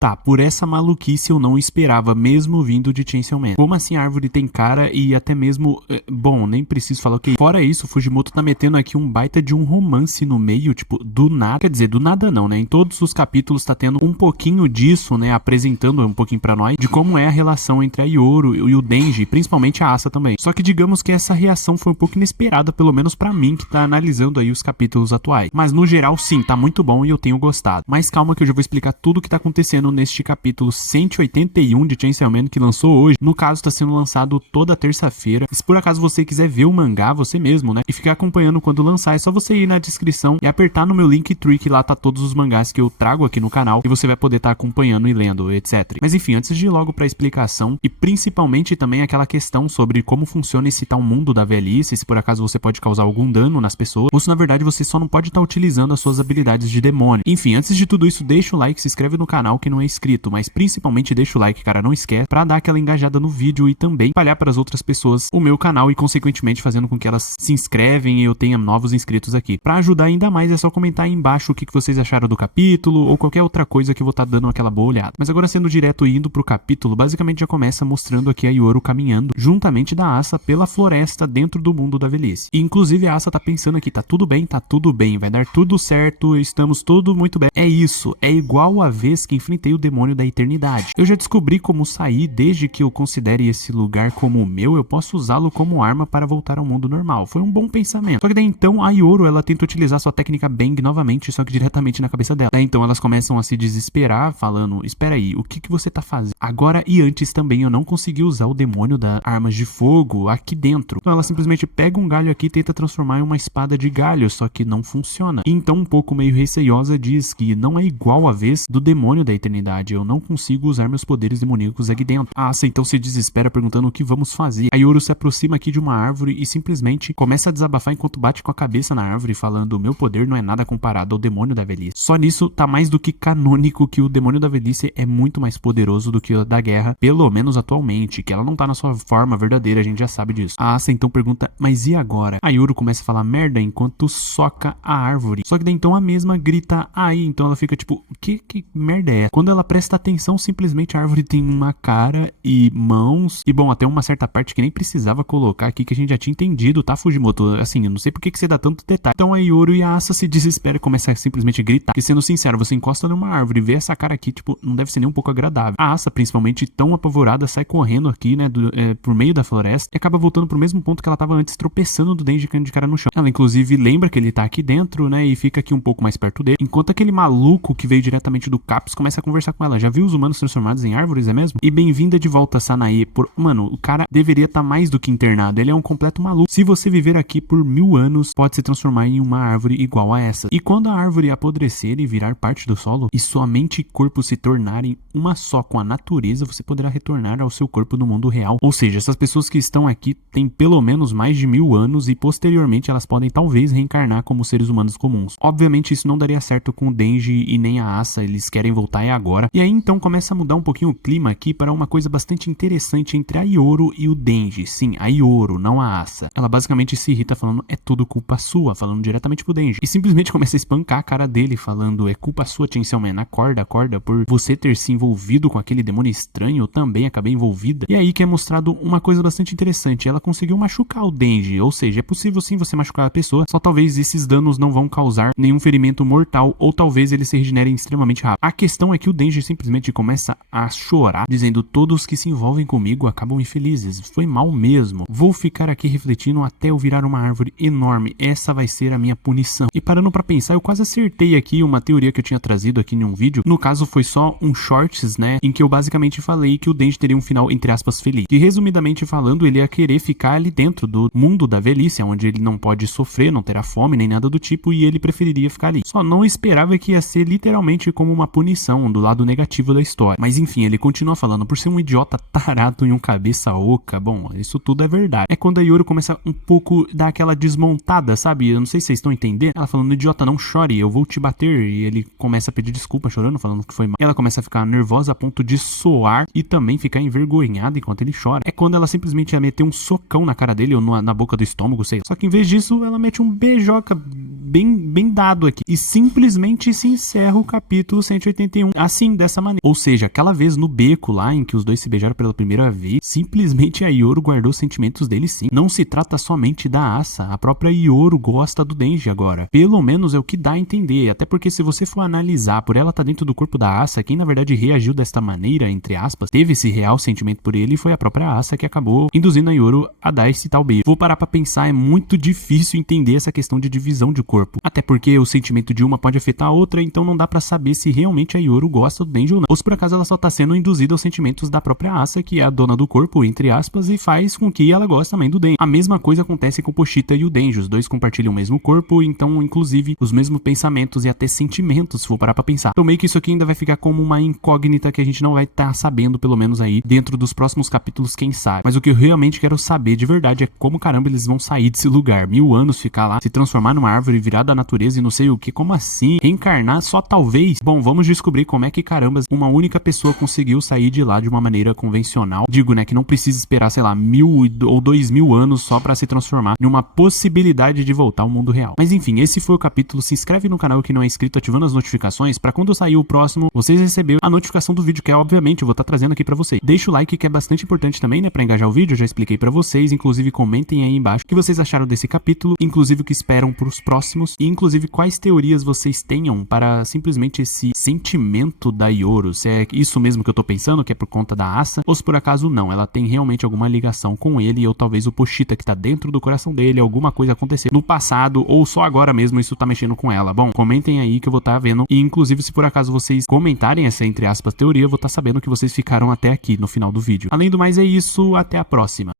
Tá, por essa maluquice eu não esperava, mesmo vindo de Chainsaw Man. Como assim a árvore tem cara e até mesmo... Bom, nem preciso falar o que... Fora isso, o Fujimoto tá metendo aqui um baita de um romance no meio, tipo, do nada. Quer dizer, do nada não, né? Em todos os capítulos tá tendo um pouquinho disso, né? Apresentando um pouquinho pra nós de como é a relação entre a Yoru e o Denji, principalmente a Asa também. Só que digamos que essa reação foi um pouco inesperada, pelo menos pra mim, que tá analisando aí os capítulos atuais. Mas no geral, sim, tá muito bom e eu tenho gostado. Mas calma que eu já vou explicar tudo o que tá acontecendo neste capítulo 181 de Chainsaw Man que lançou hoje. No caso, tá sendo lançado toda terça-feira. Se por acaso você quiser ver o mangá, você mesmo, né? E ficar acompanhando quando lançar, é só você ir na descrição e apertar no meu Linktree, que lá tá todos os mangás que eu trago aqui no canal e você vai poder estar acompanhando e lendo, etc. Mas enfim, antes de ir logo pra explicação e principalmente também aquela questão sobre como funciona esse tal mundo da velhice, se por acaso você pode causar algum dano nas pessoas, ou se na verdade você só não pode estar utilizando as suas habilidades de demônio. Enfim, antes de tudo isso, deixa o like, se inscreve no canal que não é inscrito, mas principalmente deixa o like, cara, não esquece, pra dar aquela engajada no vídeo e também espalhar para as outras pessoas o meu canal e consequentemente fazendo com que elas se inscrevem e eu tenha novos inscritos aqui. Pra ajudar ainda mais é só comentar aí embaixo o que vocês acharam do capítulo ou qualquer outra coisa que eu vou estar dando aquela boa olhada. Mas agora sendo direto e indo pro capítulo, basicamente já começa mostrando aqui a Yoru caminhando juntamente da Asa pela floresta dentro do mundo da velhice. E inclusive a Asa tá pensando aqui, tá tudo bem, vai dar tudo certo, estamos tudo muito bem. É isso, é igual a vez que enfrentei o demônio da eternidade. Eu já descobri como sair, desde que eu considere esse lugar como o meu, eu posso usá-lo como arma para voltar ao mundo normal. Foi um bom pensamento. Só que daí então a Yoru, ela tenta utilizar sua técnica Bang novamente, só que diretamente na cabeça dela. Daí então elas começam a se desesperar, falando, espera aí, o que você tá fazendo? Agora e antes também eu não consegui usar o demônio das armas de fogo aqui dentro. Então ela simplesmente pega um galho aqui e tenta transformar em uma espada de galho, só que não funciona. E então um pouco meio receiosa diz que não é igual a vez do demônio da eternidade, eu não consigo usar meus poderes demoníacos aqui dentro. A Asa então se desespera perguntando o que vamos fazer. A Yoru se aproxima aqui de uma árvore e simplesmente começa a desabafar enquanto bate com a cabeça na árvore, falando, meu poder não é nada comparado ao demônio da velhice. Só nisso tá mais do que canônico que o demônio da velhice é muito mais poderoso do que o da guerra, pelo menos atualmente, que ela não tá na sua forma verdadeira, a gente já sabe disso. A Asa então pergunta, mas e agora? A Yoru começa a falar merda enquanto soca a árvore. Só que daí então a mesma grita aí, então ela fica tipo, que merda é essa? Quando ela presta atenção, simplesmente a árvore tem uma cara e mãos, e bom, até uma certa parte que nem precisava colocar aqui, que a gente já tinha entendido, tá, Fujimoto? Assim, eu não sei por que você dá tanto detalhe. Então a Yoru e a Asa se desesperam e começam a simplesmente gritar, que sendo sincero, você encosta numa árvore e vê essa cara aqui, tipo, não deve ser nem um pouco agradável. A Asa, principalmente tão apavorada, sai correndo aqui, né, por meio da floresta e acaba voltando pro mesmo ponto que ela tava antes, tropeçando do Denji caindo de cara no chão. Ela inclusive lembra que ele tá aqui dentro, né, e fica aqui um pouco mais perto dele, enquanto aquele maluco que veio diretamente do Caps começa a conversar com ela. Já viu os humanos transformados em árvores, é mesmo? E bem-vinda de volta, Sanae. Mano, o cara deveria estar mais do que internado, ele é um completo maluco. Se você viver aqui por 1000 anos, pode se transformar em uma árvore igual a essa. E quando a árvore apodrecer e virar parte do solo, e sua mente e corpo se tornarem uma só com a natureza, você poderá retornar ao seu corpo no mundo real. Ou seja, essas pessoas que estão aqui têm pelo menos mais de 1000 anos e posteriormente elas podem talvez reencarnar como seres humanos comuns. Obviamente isso não daria certo com o Denji e nem a Asa, eles querem voltar agora. E aí então começa a mudar um pouquinho o clima aqui para uma coisa bastante interessante entre a Yoru e o Denji. Sim, a Yoru, não a Asa. Ela basicamente se irrita falando, é tudo culpa sua, falando diretamente pro Denji. E simplesmente começa a espancar a cara dele, falando, é culpa sua, Chainsaw Man, acorda, por você ter se envolvido com aquele demônio estranho, eu também acabei envolvida. E aí que é mostrado uma coisa bastante interessante, ela conseguiu machucar o Denji, ou seja, é possível sim você machucar a pessoa, só talvez esses danos não vão causar nenhum ferimento mortal, ou talvez eles se regenerem extremamente rápido. A questão é que o Denji simplesmente começa a chorar, dizendo, todos que se envolvem comigo acabam infelizes, foi mal mesmo, vou ficar aqui refletindo até eu virar uma árvore enorme, essa vai ser a minha punição. E parando pra pensar, eu quase acertei aqui uma teoria que eu tinha trazido aqui em um vídeo, no caso foi só um shorts, né, em que eu basicamente falei que o Denji teria um final, entre aspas, feliz. E resumidamente falando, ele ia querer ficar ali dentro do mundo da velhice, onde ele não pode sofrer, não terá fome, nem nada do tipo, e ele preferiria ficar ali. Só não esperava que ia ser literalmente como uma punição, do lado negativo da história. Mas enfim, ele continua falando, por ser um idiota tarado e um cabeça oca, bom, isso tudo é verdade. É quando a Yoru começa um pouco dar aquela desmontada, sabe? Eu não sei se vocês estão entendendo. Ela falando, idiota, não chore, eu vou te bater. E ele começa a pedir desculpa, chorando, falando que foi mal. Ela começa a ficar nervosa a ponto de soar e também ficar envergonhada enquanto ele chora. É quando ela simplesmente ia meter um socão na cara dele, ou na boca do estômago, sei lá. Só que em vez disso, ela mete um beijoca bem dado aqui. E simplesmente se encerra o capítulo 181. assim, dessa maneira. Ou seja, aquela vez no beco lá em que os dois se beijaram pela primeira vez, simplesmente a Yoru guardou os sentimentos dele sim. Não se trata somente da Asa, a própria Yoru gosta do Denji agora. Pelo menos é o que dá a entender, até porque se você for analisar, por ela estar dentro do corpo da Asa, quem na verdade reagiu desta maneira, entre aspas, teve esse real sentimento por ele, foi a própria Asa que acabou induzindo a Yoru a dar esse tal beijo. Vou parar pra pensar, é muito difícil entender essa questão de divisão de corpo, até porque o sentimento de uma pode afetar a outra, então não dá pra saber se realmente a Yoru gosta do Denji ou não. Ou se por acaso ela só tá sendo induzida aos sentimentos da própria Asa, que é a dona do corpo, entre aspas, e faz com que ela goste também do Denji. A mesma coisa acontece com o Pochita e o Denji, os dois compartilham o mesmo corpo, então inclusive os mesmos pensamentos e até sentimentos, se for parar pra pensar. Então meio que isso aqui ainda vai ficar como uma incógnita que a gente não vai estar sabendo, pelo menos aí, dentro dos próximos capítulos, quem sabe. Mas o que eu realmente quero saber de verdade é como caramba eles vão sair desse lugar. 1000 anos ficar lá, se transformar numa árvore, virar da natureza e não sei o que, como assim? Reencarnar só talvez? Bom, vamos descobrir como é que caramba uma única pessoa conseguiu sair de lá de uma maneira convencional. Digo, né, que não precisa esperar, sei lá, 1000 ou 2000 anos só pra se transformar numa possibilidade de voltar ao mundo real. Mas enfim, esse foi o capítulo. Se inscreve no canal que não é inscrito, ativando as notificações pra quando sair o próximo, vocês receberem a notificação do vídeo, que é obviamente eu vou estar trazendo aqui pra vocês. Deixa o like, que é bastante importante também, né, pra engajar o vídeo. Eu já expliquei pra vocês, inclusive comentem aí embaixo o que vocês acharam desse capítulo, inclusive o que esperam pros próximos e inclusive quais teorias vocês tenham para simplesmente esse sentimento da Yoru, se é isso mesmo que eu tô pensando, que é por conta da Asa, ou se por acaso não, ela tem realmente alguma ligação com ele, ou talvez o Pochita que tá dentro do coração dele, alguma coisa aconteceu no passado, ou só agora mesmo isso tá mexendo com ela. Bom, comentem aí que eu vou estar vendo, e inclusive se por acaso vocês comentarem essa, entre aspas, teoria, eu vou estar sabendo que vocês ficaram até aqui no final do vídeo. Além do mais é isso, até a próxima.